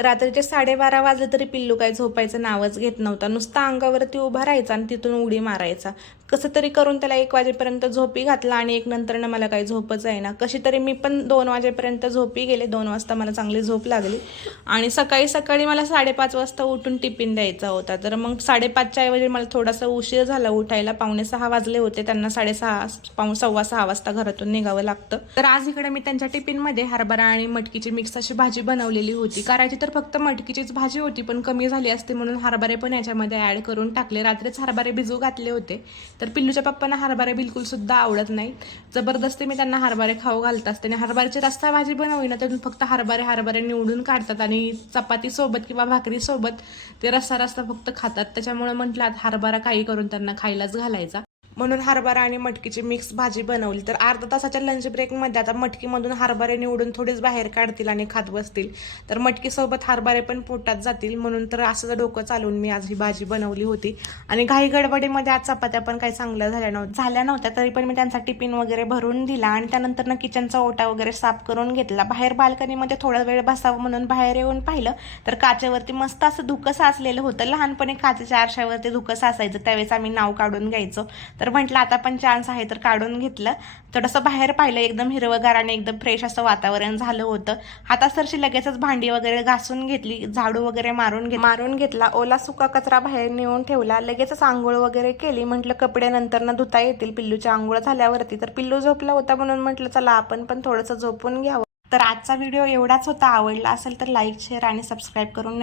रात्रीचे 12:30 वाजले तरी पिल्लू काय झोपायचं नावच घेत नव्हता. नुसता अंगावरती उभा राहायचा आणि तिथून उडी मारायचा. कसं तरी करून त्याला 1 वाजेपर्यंत झोपी घातला आणि 1 नंतरनं मला काही झोपच येईना. कशी तरी मी पण 2 वाजेपर्यंत झोपी गेले. 2 वाजता मला चांगली झोप लागली आणि सकाळी मला 5:30 वाजता उठून टिफिन द्यायचा होता. तर मग 5:30च्या ऐवजी मला थोडासा उशीर झाला उठायला. 5:45 वाजले होते. त्यांना 6:30 6:15 वाजता घरातून निघावं लागतं. तर आज इकडे मी त्यांच्या टिफिनमध्ये हरभरा आणि मटकीची मिक्स अशी भाजी बनवलेली होती. करायची तर फक्त मटकीचीच भाजी होती, पण कमी झाली असते म्हणून हरभरे पण याच्यामध्ये ॲड करून टाकले. रात्रीच हरभरे भिजू घातले होते. तर पिल्लूच्या पप्पांना हरभरे बिलकुल सुद्धा आवडत नाही. जबरदस्ती मी त्यांना हरभरे खाऊ घालत असते आणि हरभऱ्याची रस्सा भाजी बनवली ना, त्यातून फक्त हरभरे निवडून काढतात आणि चपाती सोबत किंवा भाकरी सोबत ते रस्सा फक्त खातात. त्याच्यामुळे म्हटलं हरभरा काही करून त्यांना खायलाच घालायचा. म्हणून हरभरा आणि मटकीची मिक्स भाजी बनवली. तर अर्धा तासाच्या लंच ब्रेकमध्ये आता मटकीमधून हरभरे निवडून थोडीच बाहेर काढतील आणि खात बसतील. तर मटकीसोबत हरभरे पण पोटात जातील म्हणून तर असं डोकं चालवून मी आज ही भाजी बनवली होती. आणि घाई गडबडीमध्ये आज चपात्या पण काही चांगल्या झाल्या नव्हत्या, तरी पण मी त्यांचा टिफिन वगैरे भरून दिला आणि त्यानंतर किचनचा ओटा वगैरे साफ करून घेतला. बाहेर बाल्कनीमध्ये थोडा वेळ बसावं म्हणून बाहेर येऊन पाहिलं तर काचेवरती मस्त असं धुकं साचलेलं होतं. लहानपणी काचेच्या आरशावरती धुकं साचायचं, त्यावेळेस आम्ही नाव काढून घ्यायचो. तर म्हटलं आता पण चान्स आहे तर काढून घेतलं. थोडंसं बाहेर पाहिलं, एकदम हिरवगार आणि एकदम फ्रेश असं वातावरण झालं होतं. हातासरशी लगेचच भांडी वगैरे घासून घेतली, झाडू वगैरे मारून घेतला, ओला सुका कचरा बाहेर नेऊन ठेवला, लगेचच आंघोळ वगैरे केली. म्हटलं कपडे नंतर धुता येतील पिल्लूच्या आंघोळ झाल्यावरती. तर पिल्लू झोपला होता म्हणून म्हटलं चला आपण पण थोडंसं झोपून घ्यावं. तर आजचा व्हिडिओ एवढाच होता. आवडला असेल तर लाईक, शेअर आणि सबस्क्राईब करून